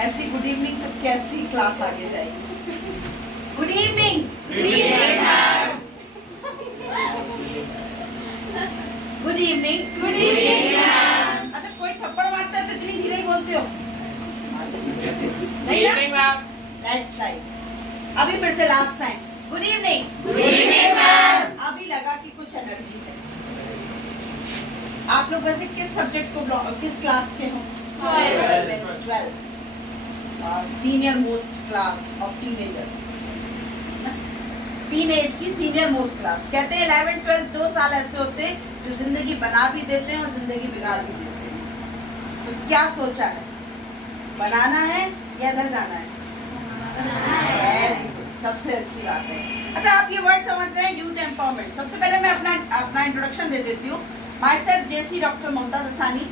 ऐसी good evening तो कैसी क्लास आगे जाएगी। Good evening. Good evening. अच्छा, कोई थप्पड़ मारता है तो इतनी धीरे ही बोलते हो? नहीं ना? That's right. अभी फिर से लास्ट टाइम गुड इवनिंग। अभी लगा कि कुछ एनर्जी है। आप लोग वैसे किस सब्जेक्ट को किस क्लास के हो? 12. Senior most class of teenagers. Teenage की सीनियर मोस्ट क्लास। कहते हैं 11, 12 2 साल ऐसे होते हैं जो जिंदगी बना भी देते हैं और जिंदगी बिगाड़ भी देते हैं। तो क्या सोचा है, बनाना है या इधर जाना है? सबसे अच्छी बात है। अच्छा, आप ये वर्ड समझ रहे हैं, यूथ एम्पावरमेंट। सबसे पहले मैं अपना इंट्रोडक्शन दे देती हूँ। Myself JC doctor Mamta Dasani,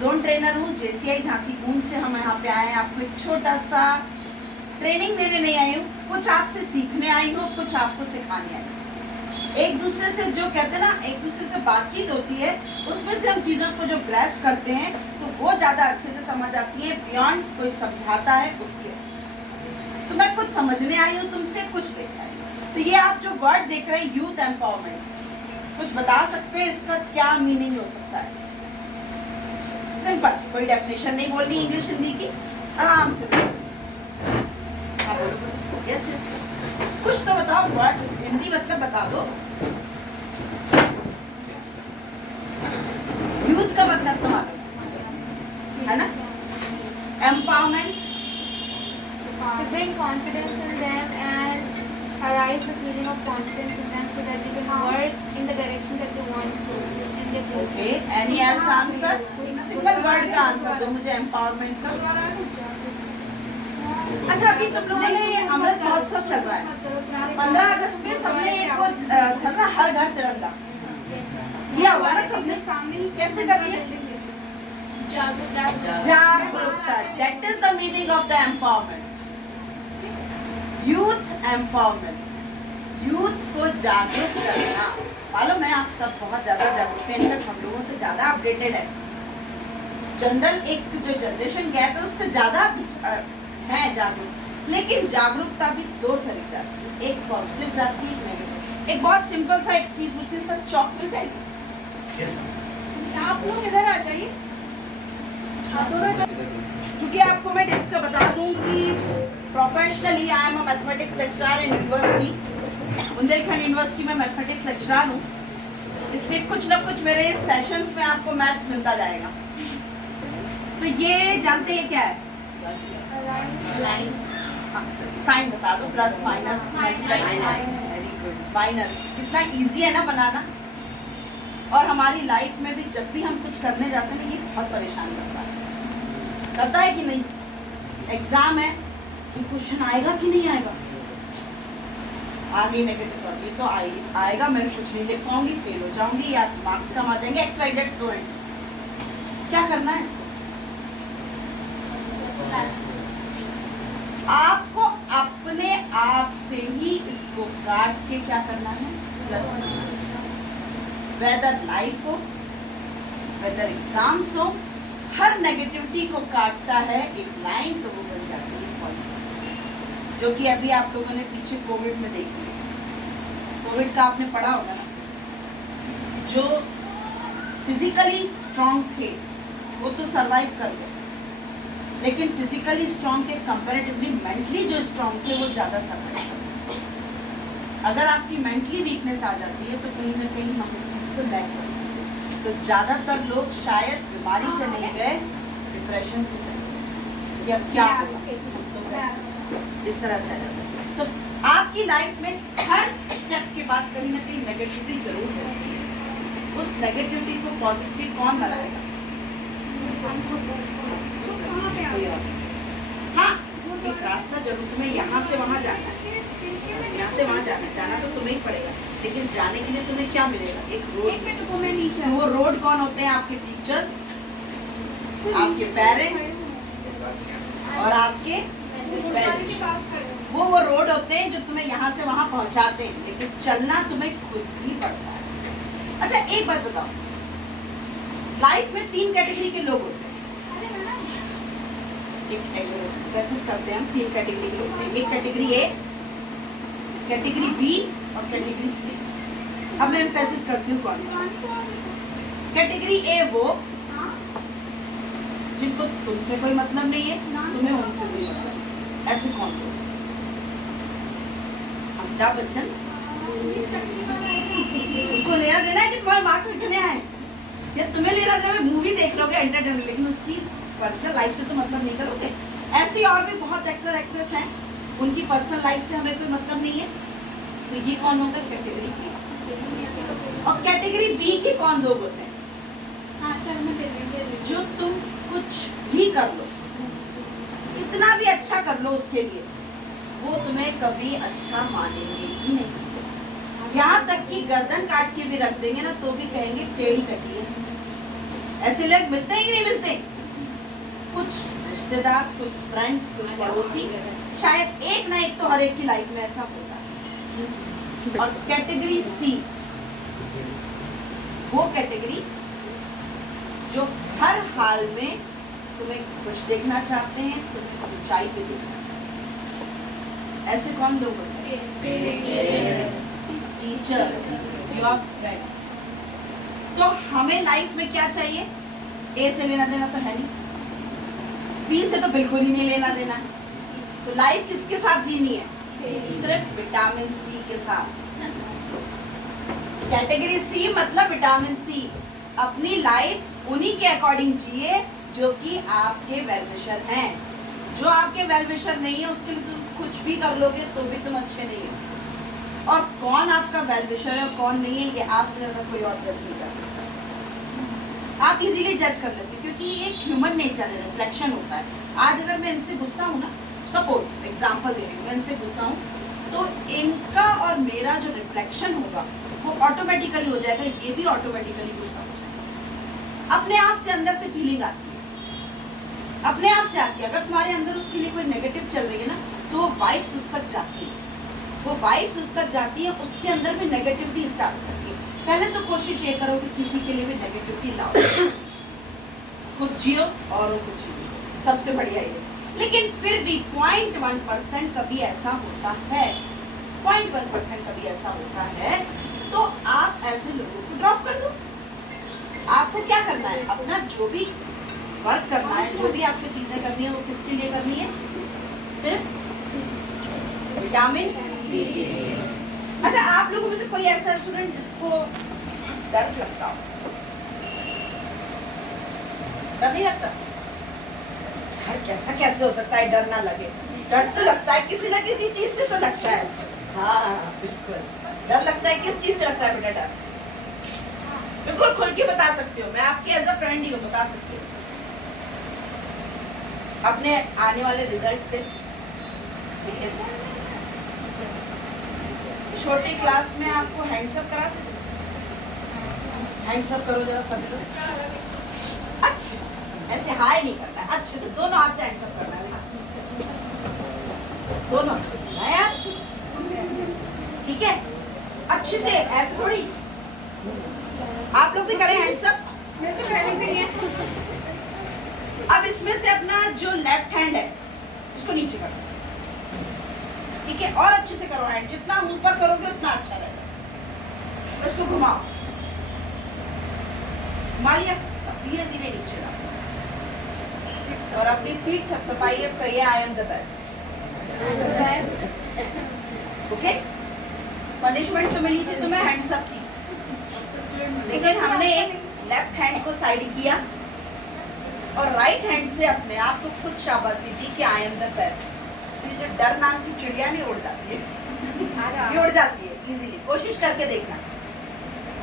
zone trainer हूँ JCI झांसी कूंज से। हम यहाँ पे आए हैं, आपको एक छोटा सा ट्रेनिंग देने नहीं आई हूँ, कुछ आपसे सीखने आई हूँ, कुछ आपको सिखाने आई हूँ। एक दूसरे से जो कहते हैं ना, एक दूसरे से बातचीत होती है, उसमें से हम चीज़ों को जो ग्रैस्प करते हैं तो वो ज़्यादा अच्छे से समझ आती है, बियॉन्ड कोई समझाता है उसके। तो मैं कुछ समझने आई हूँ तुमसे, कुछ देख आई हूँ। तो ये आप जो वर्ड देख रहे हैं यूथ एम्पावरमेंट, कुछ बता सकते हैं इसका क्या मीनिंग हो सकता है? सिंपल, कोई डेफिनेशन नहीं बोलनी इंग्लिश हिंदी की, आराम से बोलो। यस यस, कुछ तो बताओ, वर्ड हिंदी मतलब बता दो। यूथ का मतलब तो मालूम है ना? Empowerment, to bring confidence in them and arise the feeling of confidence in them so that they can work in the direction that they want to in their future. Okay, any else answer? Single word का answer दो मुझे empowerment का। अच्छा, अभी तुम लोगों ने ये अमृत महोत्सव चल रहा है, 15 अगस्त पे सबने एक वो था ना, हर घर तिरंगा किया हुआ ना सबने, कैसे कर लिया? जागरूकता, that is the meaning of the empowerment. Youth empowerment, youth को जागरूक करना। मालूम है, आप सब बहुत ज्यादा जागरूक हैं, इनफैक्ट हम लोगों से ज्यादा अपडेटेड है। जनरल एक जो जनरेशन गैप है उससे ज्यादा है जागरूक, लेकिन जागरूकता भी दो तरह की जाती है, एक पॉजिटिव जाती है, एक नेगेटिव। एक बहुत सिंपल सा एक चीज मुझे सर, चौक मिल जाएगी? आप लोग इधर आ जाइए, क्योंकि आपको मैं इसका बता दूं कि professionally I am a mathematics lecturer in university, Bundelkhand university में मैथमेटिक्स लेक्चरर हूँ। इसलिए कुछ ना कुछ मेरे सेशंस में आपको मैथ्स मिलता जाएगा। तो ये जानते हैं क्या है? साइन बता दो, plus minus. Very good, minus कितना इजी है ना बनाना। और हमारी लाइफ में भी जब भी हम कुछ करने जाते हैं, ये बहुत परेशान करता है कि नहीं? एग्जाम है, ये क्वेश्चन आएगा कि नहीं आएगा? आगे नेगेटिव और ये तो आएगा, मैं कुछ नहीं लिख पाऊंगी, फेल हो जाऊंगी या मार्क्स कम आ जाएंगे, XYZ सो एंड। क्या करना है इसको? आपको अपने आप से ही इसको काट के क्या करना है? Plus minus. वेदर लाइफ हो, वेदर एग्जाम्स हो, हर नेगेटिविटी को काटता है एक लाइन, तो वो बन जाती है पॉजिटिव, जो कि अभी आप लोगों ने पीछे कोविड में देखी है। कोविड का आपने पढ़ा होगा ना, जो फिजिकली स्ट्रांग थे वो तो सरवाइव कर गए, लेकिन फिजिकली स्ट्रांग के कंपैरेटिवली मेंटली जो स्ट्रांग थे वो ज़्यादा सर्वाइव कर गए। अगर आपकी मेंटली वीकनेस आ जाती है तो कहीं ना कहीं हम उस चीज़ को लैक कर सकते हैं। तो ज़्यादातर लोग शायद बीमारी से नहीं गए, डिप्रेशन से चले गए, या क्या होगा तो इस तरह से आ जाता है। तो आपकी लाइफ में हर स्टेप के बाद कहीं ना कहीं नेगेटिविटी जरूर है। उस नेगेटिविटी को पॉजिटिव कौन बनाएगा? हाँ, एक रास्ता जरूर, तुम्हें यहाँ से वहाँ जाना है, यहाँ से वहाँ जाना तो तुम्हें ही पड़ेगा, लेकिन जाने के लिए तुम्हें क्या मिलेगा? एक रोड। तो वो रोड कौन होते हैं? आपके टीचर्स, आपके पेरेंट्स और आपके वो रोड होते हैं जो तुम्हें यहाँ से वहाँ पहुँचाते हैं, लेकिन चलना तुम्हें खुद ही पड़ता है। अच्छा, एक बात बताओ, लाइफ में 3 कैटेगरी के लोग होते हैं। एक एनालिसिस करते हैं हम 3 कैटेगरी के लोग हैं। एक कैटेगरी ए, कैटेगरी बी और कैटेगरी सी। अब मैं एम्फेसिस करती हूँ कौन। कैटेगरी ए वो जिनको तुमसे कोई मतलब नहीं है, तुम्हें उनसे कोई मतलब नहीं। ऐसे कौन लोग? अमिताभ बच्चन, उसको लेना देना है कि तुम्हारे मार्क्स कितने आए, या तुम्हें लेना देना है मूवी देख लोगे एंटरटेनमेंट, लेकिन उसकी पर्सनल लाइफ से तो मतलब नहीं करोगे। ऐसे और भी बहुत एक्टर एक्ट्रेस हैं, उनकी पर्सनल लाइफ से हमें कोई मतलब नहीं है। तो ये कौन होगा? Category B. और कैटेगरी बी के कौन लोग होते हैं? जो तुम कुछ भी कर लो, कितना भी अच्छा कर लो उसके लिए, वो तुम्हें कभी अच्छा मानेंगे ही नहीं। यहाँ तक कि गर्दन काट के भी रख देंगे ना तो भी कहेंगे टेढ़ी कटी है। ऐसे लोग मिलते हैं कि नहीं मिलते? कुछ रिश्तेदार, कुछ फ्रेंड्स, कुछ पड़ोसी, शायद एक ना एक तो हर एक की लाइफ में ऐसा होता है। और कैटेगरी सी वो कैटेगरी जो हर हाल में तुम्हें खुश देखना चाहते हैं, तुम्हें ऊंचाई पे देखना चाहते हैं। ऐसे कौन लोग होते हैं? Teachers, your friends. तो हमें लाइफ में क्या चाहिए? ए से लेना देना तो है नहीं, बी से तो बिल्कुल ही नहीं लेना देना है। तो लाइफ किसके साथ जीनी है? सिर्फ विटामिन सी के साथ। कैटेगरी सी मतलब विटामिन सी। अपनी लाइफ उन्हीं के अकॉर्डिंग जिए जो कि आपके वेल विशर हैं। जो आपके वेल विशर नहीं है उसके लिए तुम कुछ भी कर लोगे तो भी तुम अच्छे नहीं हो। और कौन आपका वेल विशर है और कौन नहीं है, ये आपसे ज्यादा कोई और जज नहीं कर सकता। आप इजीली जज कर लेते, क्योंकि एक ह्यूमन नेचर है, रिफ्लेक्शन होता है। आज अगर मैं इनसे गुस्सा हूँ ना, सपोज एग्जाम्पल दे रही हूँ, मैं इनसे गुस्सा हूँ तो इनका और मेरा जो रिफ्लेक्शन होगा वो ऑटोमेटिकली हो जाएगा, ये भी ऑटोमेटिकली गुस्सा हो जाएगा। अपने आप से अंदर से फीलिंग आती है, अपने आप से आती है। अगर तुम्हारे अंदर उसके लिए कोई नेगेटिव चल रही है ना तो वो वाइब्स उस तक जाती है, वो वाइब्स उस तक जाती है, उसके अंदर भी नेगेटिविटी स्टार्ट करती है। पहले तो कोशिश ये करो कि किसी के लिए भी नेगेटिविटी लाओ, खुद जियो और को जियो, सबसे बढ़िया ये। लेकिन फिर भी 0.1% कभी ऐसा होता है, 0.1% कभी ऐसा होता है, तो आप ऐसे लोगों को ड्रॉप कर दो। आपको क्या करना है? अपना जो भी वर्क करना है, जो भी आपको चीजें करनी है, वो किसके लिए करनी है? सिर्फ विटामिन सी। अच्छा, आप लोगों में से कोई ऐसा स्टूडेंट जिसको डर लगता हो? डर नहीं लगता? हर कैसा कैसे हो सकता है डर ना लगे? डर तो लगता है, किसी ना किसी चीज से तो लगता है। हाँ बिल्कुल, डर लगता है। किस चीज से लगता है बेटा डर? बिल्कुल खुल के बता सकते हो, मैं आपकी एज अ फ्रेंड ही हूँ, बता सकती हूँ। अपने आने वाले रिजल्ट से, ठीक है? छोटे क्लास में आपको हैंड्सअप कराते थे? हैंड्सअप करो जरा सभी लोग अच्छे से, ऐसे हाय नहीं करना है, अच्छे से दोनों हाथ से हैंड्सअप करना है, दोनों हाथ से करना है यार, ठीक है? अच्छे से, ऐसे थोड़ी। आप लोग भी करें हैंड्सअप। मैं तो पहले से ही है। अब इसमें से अपना जो लेफ्ट हैंड है उसको नीचे करो, ठीक है? और अच्छे से करो हैंड, जितना ऊपर करोगे उतना अच्छा रहेगा। इसको घुमाओ, घुमा लिया, धीरे धीरे नीचे डालो और अपनी पीठ थपथपाइए, कहिए I am the best. Okay? Punishment जो मिली थी तुम्हें हैंड्सअप की, लेकिन हमने एक लेफ्ट हैंड को साइड किया और राइट हैंड से अपने आप को खुद शाबाशी दी कि आई एम द बेस्ट। फिर जो डर नाम की चिड़िया नहीं उड़ जाती है, ये उड़ जाती है इजीली। कोशिश करके देखना,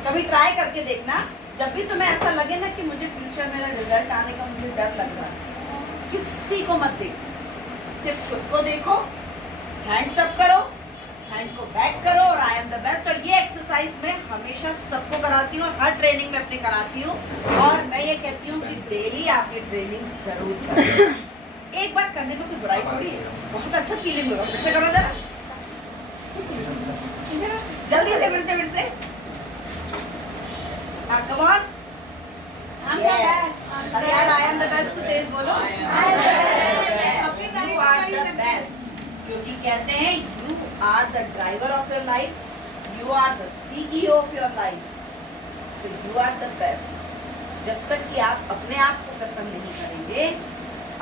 कभी ट्राई करके देखना। जब भी तुम्हें ऐसा लगे ना कि मुझे फ्यूचर मेरा रिजल्ट आने का मुझे डर लग रहा है, किसी को मत देखो, सिर्फ खुद को देखो, हैंड्स अप करो, हैंड को बैक करो और आई एम द बेस्ट। और ये एक्सरसाइज मैं हमेशा सबको कराती हूँ, हर ट्रेनिंग में अपने कराती हूँ। और मैं ये कहती हूँ कि डेली आप ये ट्रेनिंग जरूर करें। एक बार करने में कोई बुराई थोड़ी है, बहुत अच्छा फीलिंग होगा। फिर से करो जरा, जल्दी से, फिर से। Come on. अरे यार आई एम द बेस्ट तो तेज बोलो। क्योंकि कहते हैं you are the driver of your life, you are the CEO of your life, so you are the best. जब तक कि आप अपने आप को पसंद नहीं करेंगे,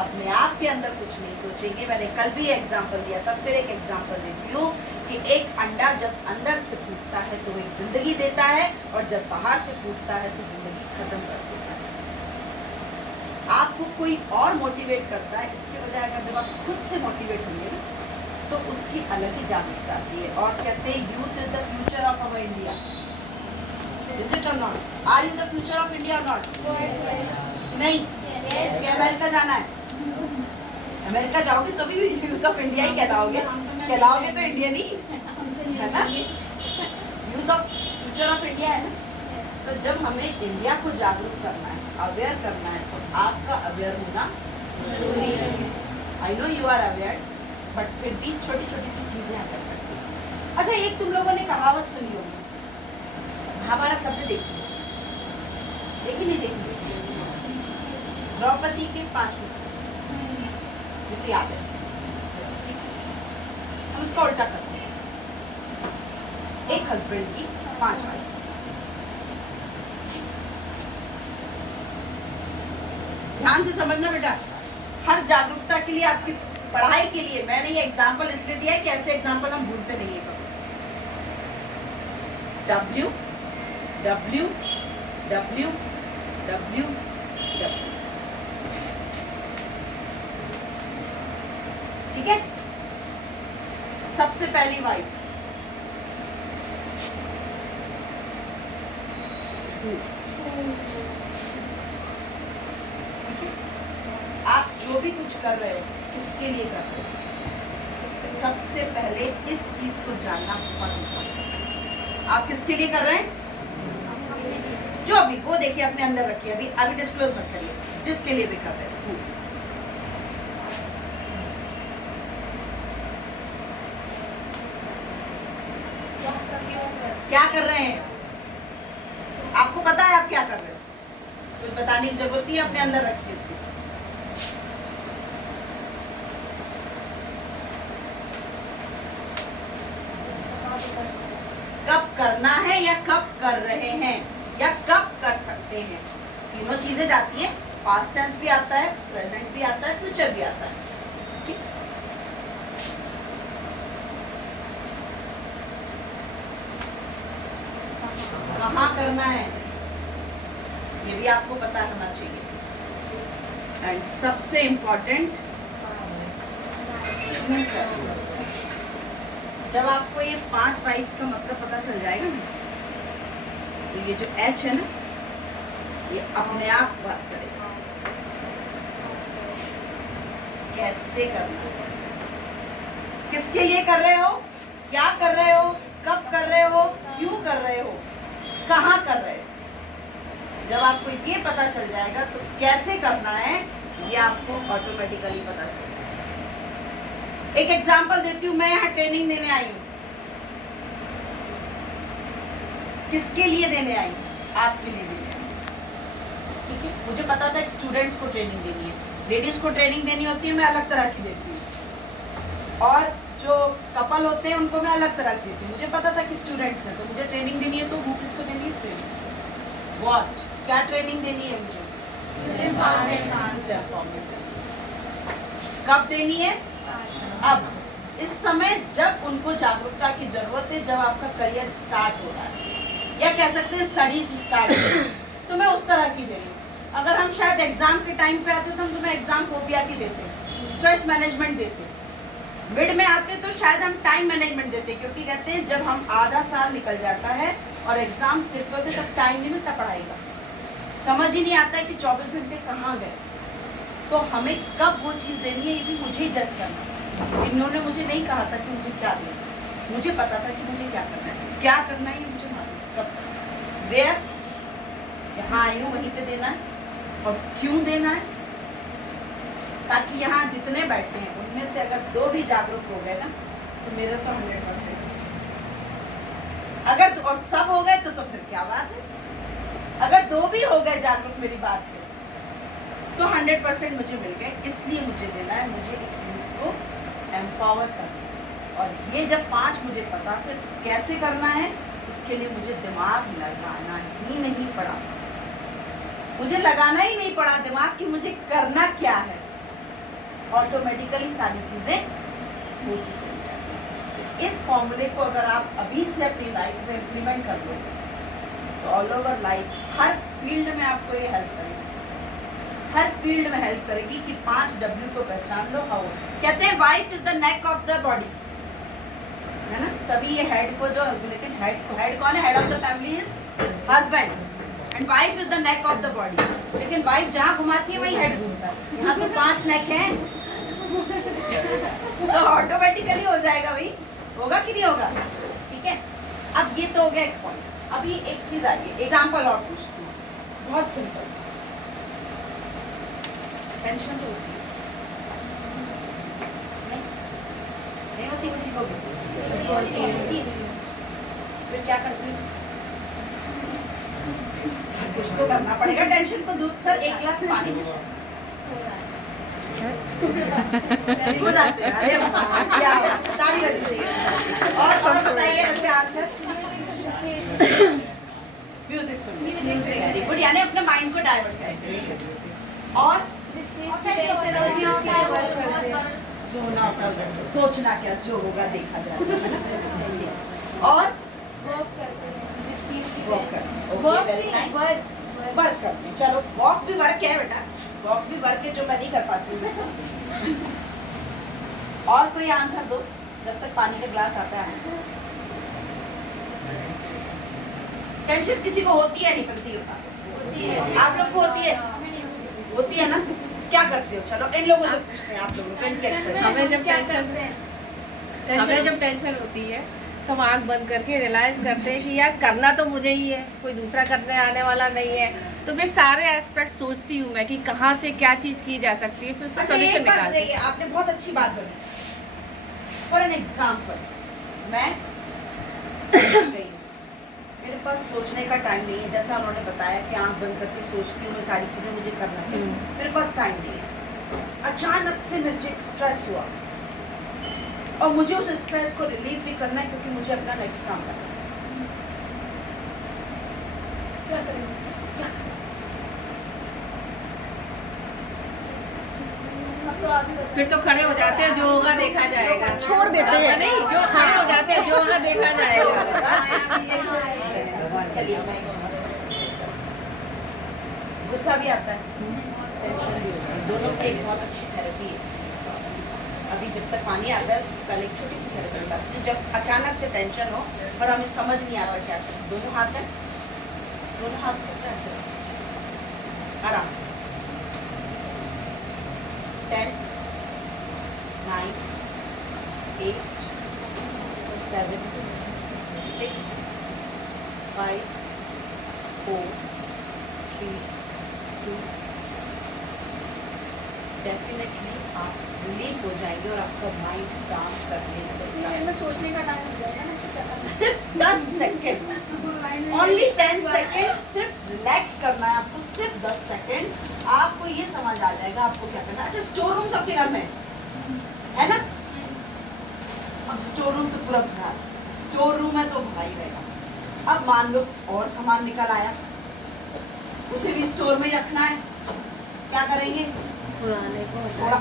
अपने आप के अंदर कुछ नहीं सोचेंगे। मैंने कल भी एग्जांपल दिया था, फिर एक एग्जांपल देती हूँ कि एक अंडा जब अंदर से फूटता है तो एक जिंदगी देता है, और जब बाहर से फूटता है तो जिंदगी खत्म कर देता है। आपको कोई और मोटिवेट करता है, इसके बजाय अगर जब आप खुद से मोटिवेट होंगे ना, तो उसकी अलग ही जागरूकता आती है। और कहते हैं youth is the future of our India. Is it or not? Are you the future of India or not? नहीं, कि अमेरिका जाना है, अमेरिका जाओगे तो भी यूथ ऑफ इंडिया ही कहलाओगे, कहलाओगे तो इंडियन ही है ना। Youth of future of India है ना। तो जब हमें इंडिया को जागरूक करना है, अवेयर करना है, तो आपका अवेयर होना जरूरी है। I know you are aware, but फिर भी छोटी छोटी सी चीजें अगर करते हैं। अच्छा, एक तुम लोगों ने कहावत सुनी होगी, महाभारत शब्द देखी नहीं देखी? द्रौपदी के 5 पुत्र, ये तो याद है, ठीक है? हम उसका उल्टा करते हैं, एक हस्बैंड की 5 वाइफ। ध्यान से समझना बेटा, हर जागरूकता के लिए, आपकी पढ़ाई के लिए मैंने ये एग्जाम्पल इसलिए दिया है कि ऐसे एग्जाम्पल हम भूलते नहीं है। W W W W W, ठीक है? सबसे पहली वाइफ आप जो भी कुछ कर रहे हो, किसके लिए कर रहे हो? सबसे पहले इस चीज को जानना बहुत इम्पोर्टेंट है। आप किसके लिए कर रहे हैं? जो भी, वो देखिए अपने अंदर रखिए, अभी डिस्क्लोज मत करिए, जिसके लिए भी कर रहे हो। क्या कर रहे हैं? आपको पता है आप क्या कर रहे हो? कुछ बताने की जरूरत नहीं है, अपने अंदर रखिए इस चीज। कब करना है या कब कर रहे हैं या कब कर सकते हैं, तीनों चीजें जाती हैं। पास्ट टेंस भी आता है, प्रेजेंट भी आता है, फ्यूचर भी आता है, ठीक? कहाँ करना है ये भी आपको पता होना चाहिए। एंड सबसे इम्पोर्टेंट, जब आपको ये 5 वाइफ्स का मतलब पता चल जाएगा ना, तो ये जो H है ना, ये अपने आप वर्क करेगा। कैसे करना है, किसके लिए कर रहे हो, क्या कर रहे हो, कब कर रहे हो, क्यों कर रहे हो, कहाँ कर रहे हो। जब आपको ये पता चल जाएगा तो कैसे करना है ये आपको ऑटोमेटिकली पता चल जाएगा। एक एग्जांपल देती हूँ, मैं यहाँ ट्रेनिंग देने आई हूँ। किसके लिए देने आई हूँ? आपके लिए देने आई हूँ, ठीक है? मुझे पता था कि स्टूडेंट्स को ट्रेनिंग देनी है, लेडीज को ट्रेनिंग देनी होती है, मैं अलग तरह की देती हूँ, और जो कपल होते हैं उनको मैं अलग तरह की देती हूँ। मुझे पता था कि स्टूडेंट्स हैं तो मुझे ट्रेनिंग देनी है, तो वो किसको देनी है? ट्रेनिंग। व्हाट, क्या ट्रेनिंग देनी है मुझे? कब देनी है? अब, इस समय जब उनको जागरूकता की जरूरत है, जब आपका करियर स्टार्ट हो रहा है, या कह सकते हैं स्टडीज स्टार्ट हो रही है, तो मैं उस तरह की दे रही हूँ। अगर हम शायद एग्जाम के टाइम पे आते तो हम तुम्हें एग्जाम फोबिया की देते, स्ट्रेस मैनेजमेंट देते। मिड में आते तो शायद हम टाइम मैनेजमेंट देते, क्योंकि कहते हैं जब हम आधा साल निकल जाता है और एग्जाम सिर्फ होते तब टाइम नहीं मिलता पढ़ाई का, समझ ही नहीं आता है कि 24 घंटे कहाँ गए। तो हमें कब वो चीज़ देनी है ये भी मुझे ही जज करना है। इन्होंने मुझे नहीं कहा था कि मुझे क्या देना, मुझे पता था कि मुझे क्या करना है, क्या करना है ये मुझे मालूम है। कब, वेयर, यहाँ आई हूँ वहीं पे देना है, और क्यों देना है, ताकि यहाँ जितने बैठे हैं उनमें से अगर 2 भी जागरूक हो गए ना, तो मेरा तो 100%। अगर और सब हो गए तो फिर क्या बात है। अगर 2 भी हो गए जागरूक मेरी बात से, तो 100% मुझे मिल गए। इसलिए मुझे देना है, मुझे एक यूथ को एम्पावर करना। और ये जब 5 मुझे पता थे तो कैसे करना है, इसके लिए मुझे दिमाग लगाना ही नहीं पड़ा। मुझे लगाना ही नहीं पड़ा दिमाग कि मुझे करना क्या है, ऑटोमेटिकली सारी चीजें होती चली जाती। इस फॉर्मूले को अगर आप अभी से अपनी लाइफ में इम्प्लीमेंट कर लो तो ऑल ओवर लाइफ हर फील्ड में आपको ये हेल्प करेगी, हर फील्ड में हेल्प करेगी कि 5 W को पहचान लो। हाउ कहते हैं wife is the neck of the body, है ना, तभी ये हेड को जो, लेकिन हेड कौन है? Head of the family is husband and wife is the neck of the body. लेकिन वाइफ जहाँ घुमाती है वही हेड घूमता है। यहाँ तो 5 नेक हैं तो ऑटोमेटिकली हो जाएगा भाई, होगा कि नहीं होगा? ठीक है, अब ये तो हो गया एक पॉइंट। अभी एक चीज आई है, एग्जाम्पल और पूछती हूँ, बहुत सिंपल सा। टेंशन तो होती है नहीं होती किसी को भी? फिर क्या करती हूँ? कुछ तो करना पड़ेगा टेंशन को दूर। सर 1 गिलास पानी दे। सो जाते हैं। अरे वाह, क्या ताली बजती है। और बताइए ऐसे आंसर। म्यूजिक सुनिए, वेरी गुड, यानी अपने माइंड को डाइवर्ट करेंगे। और जो होना होता है, सोचना क्या, जो होगा देखा जाएगा। और वर्क करते हैं। चलो वॉक भी वर्क है बेटा, वॉक भी वर्क है जो मैं नहीं कर पाती हूँ। और कोई आंसर दो जब तक पानी का ग्लास आता है। टेंशन किसी को होती है नहीं पड़ती? आप लोग को होती है? होती है ना? क्या करते हो? चलो इन लोगों से पूछते हैं, आप लोगों को इनकी एक्सपीरियंस। हमें जब टेंशन होती है तो हम आँख बंद करके रियलाइज करते हैं कि यार करना तो मुझे ही है, कोई दूसरा करने आने वाला नहीं है। तो फिर सारे एस्पेक्ट सोचती हूँ मैं कि कहाँ से क्या चीज़ की जा सकती है, फिर उसका सॉल्यूशन निकालती हूँ। आपने बहुत अच्छी बात बोली। फॉर एन एग्जाम्पल, मैं गई, मेरे पास सोचने का टाइम नहीं है, जैसा उन्होंने बताया कि आँख बंद करके सोचती हूँ मैं सारी चीज़ें मुझे करना है, मेरे पास टाइम नहीं है। अचानक से मुझे स्ट्रेस हुआ और मुझे उस स्ट्रेस को रिलीव भी करना है क्योंकि मुझे अपना नेक्स्ट काम करना है। क्या करें? फिर तो खड़े हो जाते हैं, जो होगा देखा जाएगा। छोड़ देते हैं। नहीं, जो खड़े हो जाते हैं, जो होगा देखा जाएगा। चलिए, मैं गुस्सा भी आता है, टेंशन भी होता है, दोनों की एक बहुत अच्छी थेरेपी है। अभी जब तक पानी आता है उससे पहले एक छोटी सी थेरेपी बताती हूँ। जब अचानक से टेंशन हो और हमें समझ नहीं आता क्या करें, दोनों हाथ हैं, दोनों हाथ को ऐसे आराम से 10, 9, 8, 7, 6, 5, 4, 3, 2, डेफिनेटली आप रिलीफ हो जाएंगे और आपका माइंड काम करने लगेगा। सोचने का टाइम हो जाएगा ना, सिर्फ 10 सेकेंड, ओनली 10 सेकेंड, सिर्फ रिलैक्स करना है आपको, सिर्फ 10 सेकेंड। आपको ये समझ आ जाएगा आपको क्या करना है। अच्छा, स्टोर रूम सबके घर में है ना? अब स्टोर रूम तो पूरा भरा, स्टोर रूम है तो भरा ही रहेगा। अब मान लो और सामान निकल आया, उसे भी स्टोर में ही रखना है, क्या करेंगे? पुराने को थोड़ा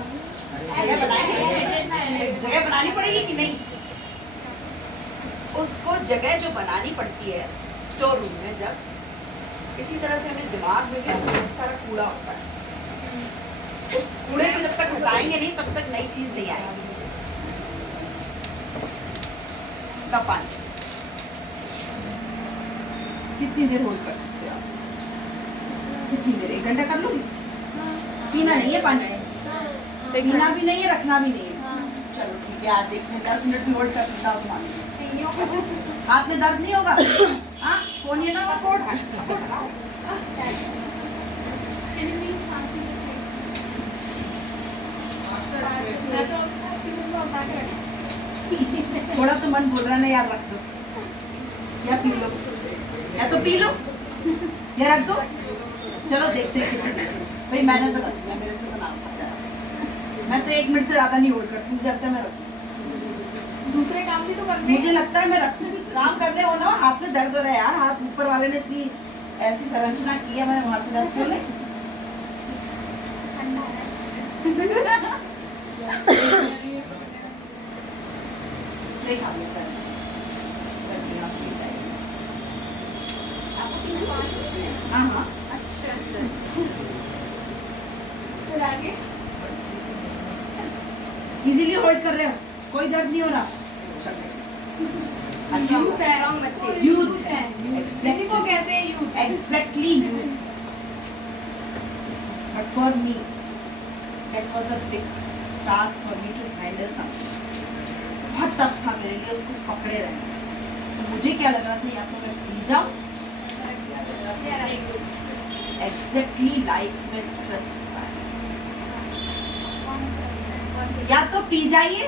जगह बनानी पड़ेगी कि नहीं? उसको जगह जो बनानी पड़ती है स्टोर रूम में, जब इसी तरह से हमें दिमाग में भी बहुत सारा कूड़ा होता है, उस कूड़े को जब तक हटाएंगे नहीं तब तक नई चीज नहीं आएगी। ना पानी कितनी देर होल्ड कर सकते हो आप? कितनी देर? 1 घंटा कर लोगे? पीना नहीं है पानी, पीना भी नहीं है, रखना भी नहीं है। चलो ठीक है, आज देखते हैं 10 मिनट भी होल्ड कर सकता हूँ पानी। हाथ में दर्द नहीं होगा? हाँ, फोन ये ना कोड थोड़ा तो मन बोल रहा है ना यार, रख दो या पी लो, या तो पी लो या रख दो। चलो देखते हैं कितनी देर। भाई मैंने तो रख दिया, मेरे से तो ना, मैं तो 1 मिनट से ज्यादा नहीं होल्ड कर सकती, मुझे लगता है मैं रख दूँ। दूसरे काम भी तो करने हैं। मुझे लगता है मैं काम करने हो ना हाथ में दर्द हो रहा है यार, हाथ ऊपर वाले ने इतनी ऐसी संरचना की है, मैंने हाथ में दर्द क्यों नहीं? नहीं खा लेता है। हाँ हाँ अच्छा फिर आगे इजीली होल्ड कर रहे हो, कोई दर्द नहीं हो रहा। अच्छा यूथ है रॉन्ग बच्चे Youth. है इसी को कहते हैं youth. Exactly youth. But for me it was a big task for me to handle something. बहुत टफ था मेरे लिए उसको पकड़े रहना। तो मुझे क्या लग रहा था, या तो मैं पी जाऊं, एग्जैक्टली लाइफ में स्ट्रेस होता है, या तो पी जाइए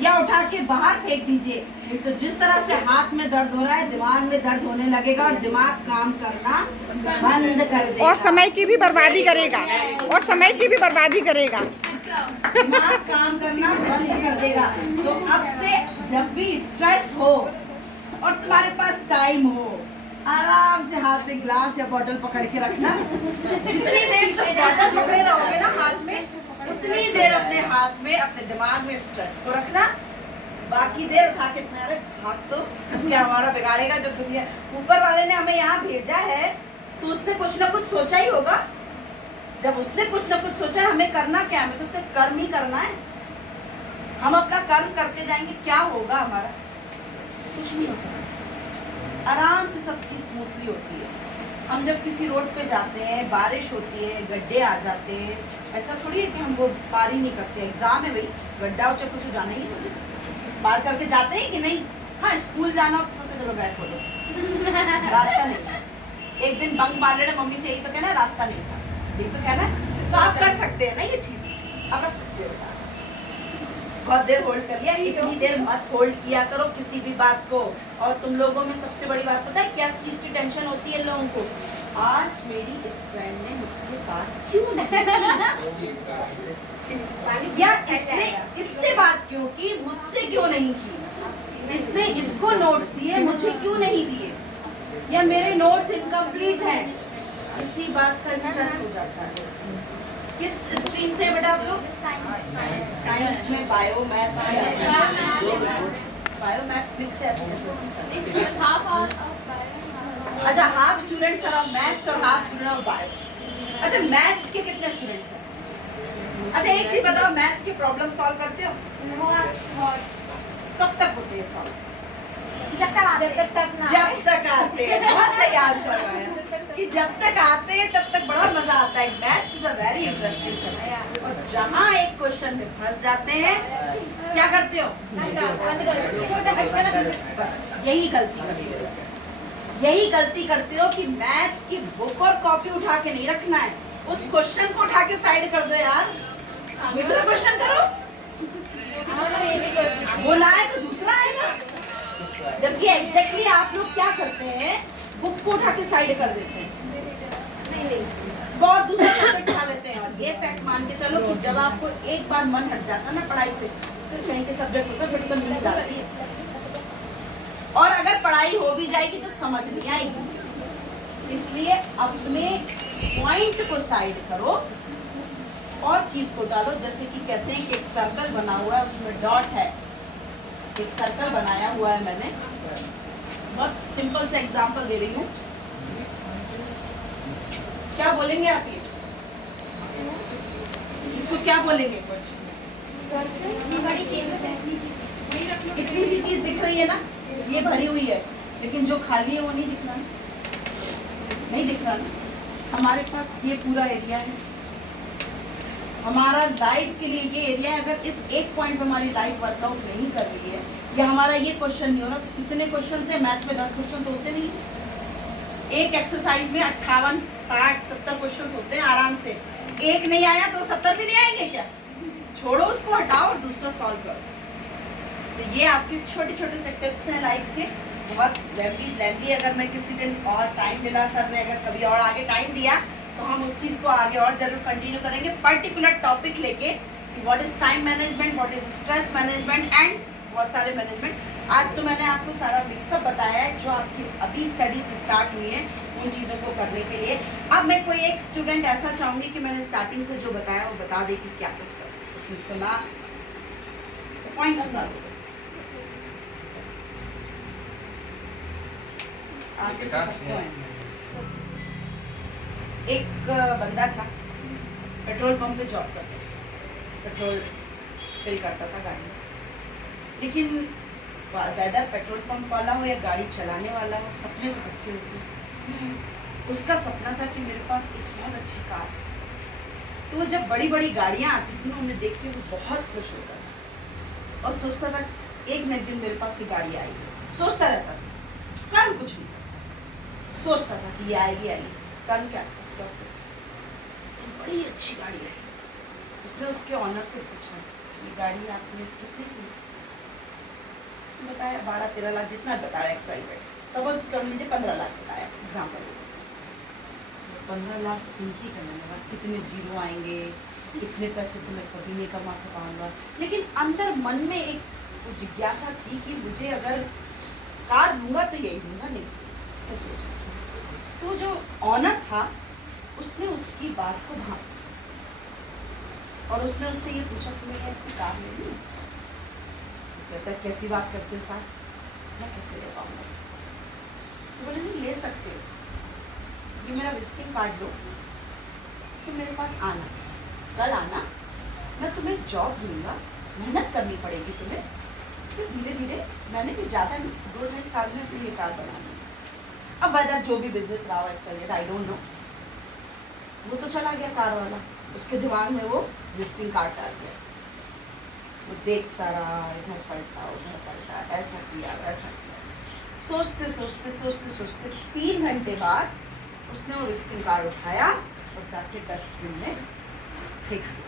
या उठा के बाहर फेंक दीजिए। नहीं तो जिस तरह से हाथ में दर्द हो रहा है, दिमाग में दर्द होने लगेगा और दिमाग काम करना बंद कर देगा। और समय की भी बर्बादी करेगा, और समय की भी बर्बादी करेगा। दिमाग काम करना बंद कर देगा। तो अब से जब भी स्ट्रेस हो और तुम्हारे पास टाइम हो, आराम से हाथ में ग्लास या बोतल पकड़ के रखना। जितनी देर तक बोतल पकड़े रहोगे ना हाथ में, उतनी देर अपने हाथ में, अपने दिमाग में स्ट्रेस को रखना। बाकी देर उठा के मेरे हाथ तो क्या हमारा बिगाड़ेगा। जो दुनिया ऊपर वाले ने हमें यहाँ भेजा है तो उसने कुछ ना कुछ सोचा ही होगा। जब उसने कुछ ना कुछ सोचा है, हमें करना क्या है? हमें तो सिर्फ कर्म ही करना है। हम अपना कर्म करते जाएंगे, क्या होगा हमारा? कुछ नहीं हो सकता। आराम से सब चीज़ स्मूथली होती है। हम जब किसी रोड पे जाते हैं, बारिश होती है, गड्ढे आ जाते हैं, ऐसा थोड़ी है कि हम वो पार ही नहीं करते। एग्जाम है भाई, गड्ढा हो चाहे कुछ जाना ही है, मुझे पार करके जाते हैं कि नहीं? हाँ, स्कूल जाना हो तो सोचते चलो बैग खोलो, रास्ता नहीं था। एक दिन बंक मार लेना, मम्मी से यही तो कहना रास्ता नहीं था, यही तो कहना। तो आप कर सकते हैं ना ये चीज़, आप रख सकते हो। बहुत देर होल्ड कर लिया, इतनी देर मत होल्ड किया करो किसी भी बात को। और तुम लोगों में सबसे बड़ी बात पता है क्या चीज़ की टेंशन होती है लोगों को? आज मेरी इस फ्रेंड ने मुझसे बात क्यों नहीं की, या इससे बात क्यों की, मुझसे क्यों नहीं की, इसने इसको नोट्स दिए मुझे क्यों नहीं दिए, या मेरे नोट्स इनकम्प्लीट हैं। इसी बात का स्ट्रेस हो जाता है। किस स्ट्रीम से बेटा आप लोग? साइंस में bio maths, bio maths mix है, ऐसे अच्छा half students are of maths और हाफ स्टूडेंट ऑफ बायो। अच्छा मैथ्स के कितने स्टूडेंट्स हैं? अच्छा एक चीज बताओ, मैथ्स की प्रॉब्लम सॉल्व करते हो? कब तक होते हैं सॉल्व? जब तक आते हैं। बहुत सही आंसर है कि जब तक आते हैं तब तक बड़ा मजा आता है। Maths is a very interesting subject. और जहाँ एक क्वेश्चन में फंस जाते हैं, क्या करते हो? बस यही गलती करते हो, यही गलती करते हो कि मैथ्स की बुक और कॉपी उठा के नहीं रखना है, उस क्वेश्चन को उठा के साइड कर दो यार, दूसरा क्वेश्चन करो। वो लाए तो दूसरा आएगा। जबकि एग्जैक्टली आप लोग क्या करते हैं, बुक को उठा के साइड कर देते हैं, और दूसरा सब्जेक्ट उठा लेते हैं। और ये फैक्ट मान के चलो कि जब आपको एक बार मन हट जाता है ना पढ़ाई से, फिर कहीं के सब्जेक्ट होता है, फिर तो नींद आती है। और अगर पढ़ाई हो भी जाएगी तो समझ नहीं आएगी। इसलिए अपने पॉइंट को साइड करो और चीज को डालो। जैसे कि कहते हैं कि एक सर्कल बना हुआ है, उसमें डॉट है, एक सर्कल बनाया हुआ है मैंने। बहुत सिंपल से एग्जांपल दे रही हूँ। क्या बोलेंगे आप? ये इसको क्या बोलेंगे? इतनी सी चीज दिख रही है ना, ये भरी हुई है, लेकिन जो खाली है वो नहीं दिख रहा, नहीं दिख रहा ना। हमारे पास ये पूरा एरिया है, हमारा लाइफ के लिए ये एरिया है। अगर इस एक पॉइंट पर हमारी लाइफ वर्कआउट नहीं कर रही है, या हमारा ये क्वेश्चन नहीं हो रहा, तो इतने क्वेश्चन से मैथ्स में 10 क्वेश्चन तो होते नहीं। एक एक्सरसाइज में 58, 60, 70 क्वेश्चन होते हैं आराम से। एक नहीं आया तो 70 भी नहीं आएंगे क्या? छोड़ो उसको, हटाओ और दूसरा सॉल्व करो। तो ये आपके छोटे छोटे से टिप्स हैं लाइफ के। बहुत लेंदी अगर मैं किसी दिन और टाइम मिला, सर ने अगर कभी और आगे टाइम दिया, तो हम उस चीज़ को आगे और जरूर कंटिन्यू करेंगे, पर्टिकुलर टॉपिक लेके कि what is time management, what is stress management and बहुत सारे मैनेजमेंट। आज तो मैंने आपको सारा मिक्सअप बताया है जो आपकी अभी स्टडीज स्टार्ट हुई है उन चीज़ों को करने के लिए। अब मैं कोई एक स्टूडेंट ऐसा चाहूँगी कि मैंने स्टार्टिंग से जो बताया वो बता दे कि क्या कुछ उसने सुना, पॉइंट बता दो। आगे तो सबको है। एक बंदा था, पेट्रोल पंप पे जॉब करता था, पेट्रोल फिल करता था गाड़ी में। लेकिन वेदर पेट्रोल पंप वाला हो या गाड़ी चलाने वाला हो, सपने तो सबके होते हैं। उसका सपना था कि मेरे पास एक बहुत अच्छी कार है। तो वो जब बड़ी बड़ी गाड़ियाँ आती थी ना, उन्हें देख के वो बहुत खुश होता था और सोचता था एक न एक दिन मेरे पास ये गाड़ी आएगी। सोचता रहता था, कर्म कुछ नहीं, सोचता था कि ये आएगी आएगी, कर्म क्या तो बड़ी अच्छी गाड़ी है। उसने उसके ऑनर से पूछा ये गाड़ी आपने कितने की? उसने बताया 12-13 लाख, जितना बताया एक्साइटेड, सपोज कर लीजिए 15 लाख बताया एग्जाम्पल। 15 लाख गिनती करने लगा, कितने जीरो आएंगे, इतने पैसे तो मैं कभी नहीं कमा के पाऊंगा। लेकिन अंदर मन में एक जिज्ञासा थी कि मुझे अगर कार लूंगा तो यही लूंगा, नहीं ऐसा सोचा। तो जो ऑनर था उसने उसकी बात को भांपा और उसने उससे ये पूछा तुम्हें ऐसी कार लेनी? कहता कैसी बात करते हो साहब, मैं कैसे ले पाऊंगा? तो बोले नहीं ले सकते हो, ये मेरा विजिटिंग कार्ड लो, तो मेरे पास आना, कल आना, मैं तुम्हें जॉब दूंगा, मेहनत करनी पड़ेगी तुम्हें, फिर धीरे धीरे मैंने भी ज़्यादा नहीं 2-2.5 साल में अपनी ये कार बना ली। अब वेदर जो भी बिजनेस रहा हो एक्चुअली आई डोंट नो, वो तो चला गया कार वाला, उसके दिमाग में वो विजिटिंग कार्ड डाल दिया। वो देखता रहा, इधर पलटा उधर पलटा, ऐसा किया वैसा किया, सोचते सोचते सोचते सोचते 3 घंटे बाद उसने वो विजिटिंग कार्ड उठाया और जाके डस्टबिन में फेंक दिया।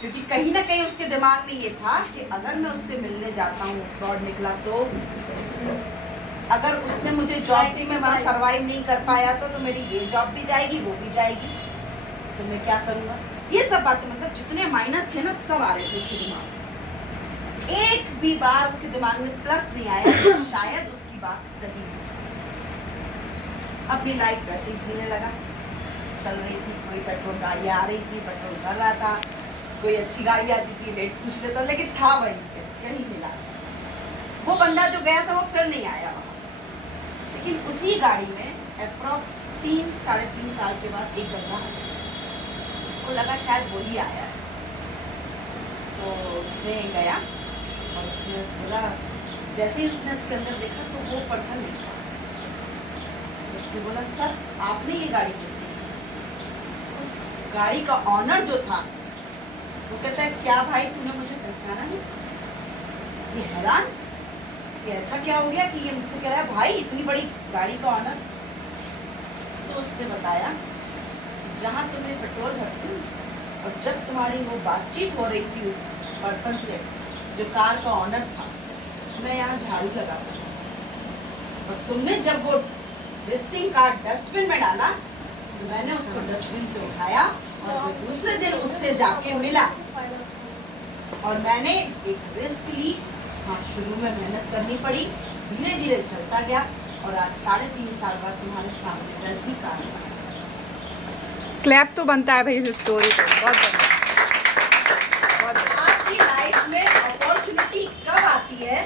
क्योंकि कहीं ना कहीं उसके दिमाग में ये था कि अगर मैं उससे मिलने जाता हूँ, फ्रॉड निकला तो, अगर उसने मुझे जॉब दी मैं वहाँ सरवाइव नहीं कर पाया तो मेरी ये जॉब भी जाएगी वो भी जाएगी, तो मैं क्या करूँगा? ये सब बातें, मतलब जितने माइनस थे ना सब आ रहे थे उसके दिमाग में। एक भी बार उसके दिमाग में प्लस नहीं आया शायद उसकी बात सही है। अपनी लाइफ वैसे ही जीने लगा, चल रही थी, कोई पेट्रोल गाड़ी आ रही थी, पेट्रोल भर रहा था, कोई अच्छी गाड़ी आती थी रेट पूछ लेता, लेकिन था वहीं पे, कहीं मिला। वो बंदा जो गया था वो फिर नहीं आया वहाँ, लेकिन उसी गाड़ी में अप्रॉक्स 3-3.5 साल के बाद एक बंदा आया, उसको लगा शायद वही आया है, तो उसने गया और उसने बोला, जैसे ही उसने इसके अंदर देखा तो वो पर्सन नहीं था। उसने बोला सर आपने ये गाड़ी खरीदी? उस गाड़ी का ऑनर जो था वो कहता है क्या भाई तूने मुझे पहचाना नहीं? ये हैरान कि ऐसा क्या हो गया कि ये मुझसे कह रहा है भाई इतनी बड़ी गाड़ी का ऑनर। तो उसने बताया जहाँ तुम्हें पेट्रोल भरती और जब तुम्हारी वो बातचीत हो रही थी उस पर्सन से जो कार का ऑनर था, मैं यहाँ झाड़ू लगाता था और तुमने जब वो विजिटिंग कार्ड डस्टबिन में डाला तो मैंने उसको डस्टबिन से उठाया और वो दूसरे दिन उससे जाके मिला और मैंने एक रिस्क ली। हाँ शुरू में मेहनत करनी पड़ी, धीरे धीरे चलता गया और आज 3.5 साल बाद तुम्हारे सामने वैसी कार है। क्लैप तो बनता है भाई इस स्टोरी को, बहुत बढ़िया। आपकी लाइफ में अपॉर्चुनिटी कब आती है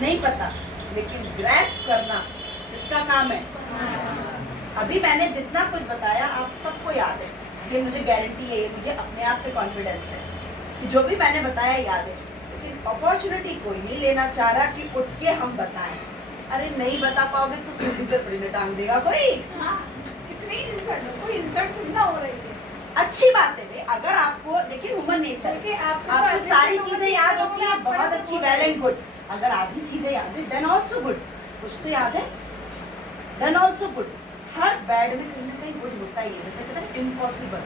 नहीं पता, लेकिन ग्रैस्प करना इसका काम है। अभी मैंने जितना कुछ बताया आप सबको याद है, ये मुझे गारंटी है, ये मुझे अपने आप पे कॉन्फिडेंस है कि जो भी मैंने बताया याद है। लेकिन अपॉर्चुनिटी कोई नहीं लेना चाह रहा कि उठ के हम बताएं। अरे नहीं बता पाओगे तो सीढ़ी पे थोड़ी ना टांग देगा कोई। कितनी इंसल्ट, कोई इंसल्ट थोड़ी ना हो रही है। अच्छी बात है भाई, अगर आपको देखिए ह्यूमन नेचर, देखिए, आपको सारी चीजें याद होती है, बहुत अच्छी, वेल एंड गुड। अगर आधी चीजें याद है देन ऑल्सो गुड, कुछ तो याद है देन ऑल्सो गुड। हर बैड में कहीं ना कहीं गुड होता ही है, जैसे कहते हैं इम्पॉसिबल,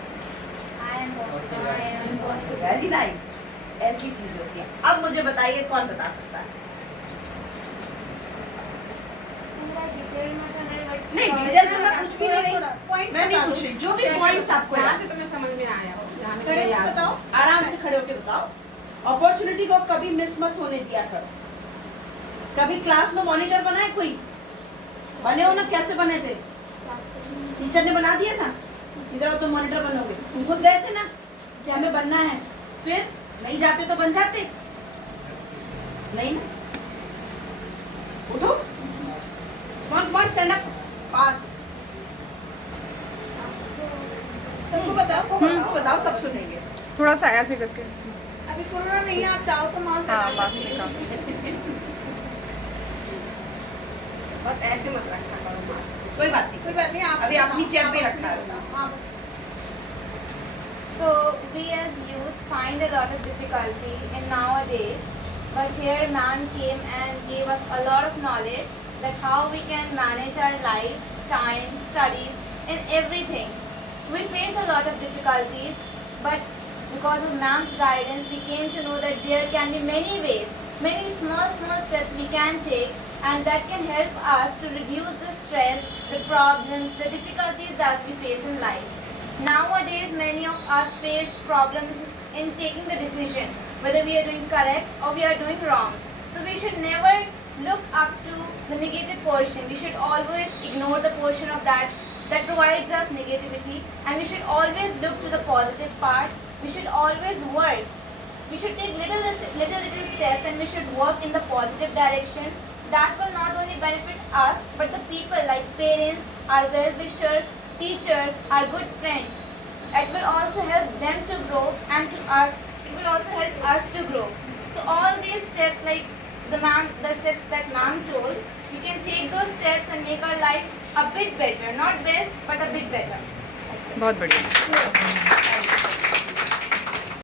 वेरी नाइस, ऐसी चीजें होती हैं। अब मुझे बताइए कौन बता सकता है? नहीं डिटेल तो मैं कुछ भी नहीं रही, मैं नहीं पूछ रही, जो भी पॉइंट्स आपको यहाँ याद से तुम्हें समझ में आया हो, बताओ। आराम से खड़े होके बताओ। अपॉर्चुनिटी को कभी मिस मत होने दिया करो। कभी क्लास में मॉनिटर बना है कोई? बने हो ना? कैसे बने थे? टीचर ने बना दिया था, इधर तुम मॉनिटर बनोगे। तुम खुद गए थे ना कि हमें बनना है, फिर नहीं जाते तो बन जाते नहीं ना? उठो, कौन स्टैंड अप फास्ट। सबको बताओ, उनको बताओ, सब सुनेंगे। थोड़ा सा ऐसे करके। अभी कोरोना नहीं है, आप चाहो तो मास्क हाँ, लगा मास्क सकते लगा। हैं। बस ऐसे मत रखा करो मास्क। कोई बात नहीं, कोई बात नहीं, आप अभी अपनी चेयर पे रखा है। हाँ, So we as youth find a lot of difficulty in nowadays, but here ma'am came and gave us a lot of knowledge that how we can manage our life, time, studies, and everything. We face a lot of difficulties, but because of ma'am's guidance, we came to know that there can be many ways, many small steps we can take, and that can help us to reduce the stress, the problems, the difficulties that we face in life. Nowadays, many of us face problems in taking the decision whether we are doing correct or we are doing wrong. So we should never look up to the negative portion. We should always ignore the portion of that provides us negativity, and we should always look to the positive part. We should always work. We should take little steps, and we should work in the positive direction. That will not only benefit us, but the people like parents, our well-wishers, teachers, our good friends. It will also help them to grow, and to us, it will also help us to grow. So all these steps, like the steps that ma'am told, we can take those steps and make our life a bit better. Not best, but a bit better. बहुत बढ़िया।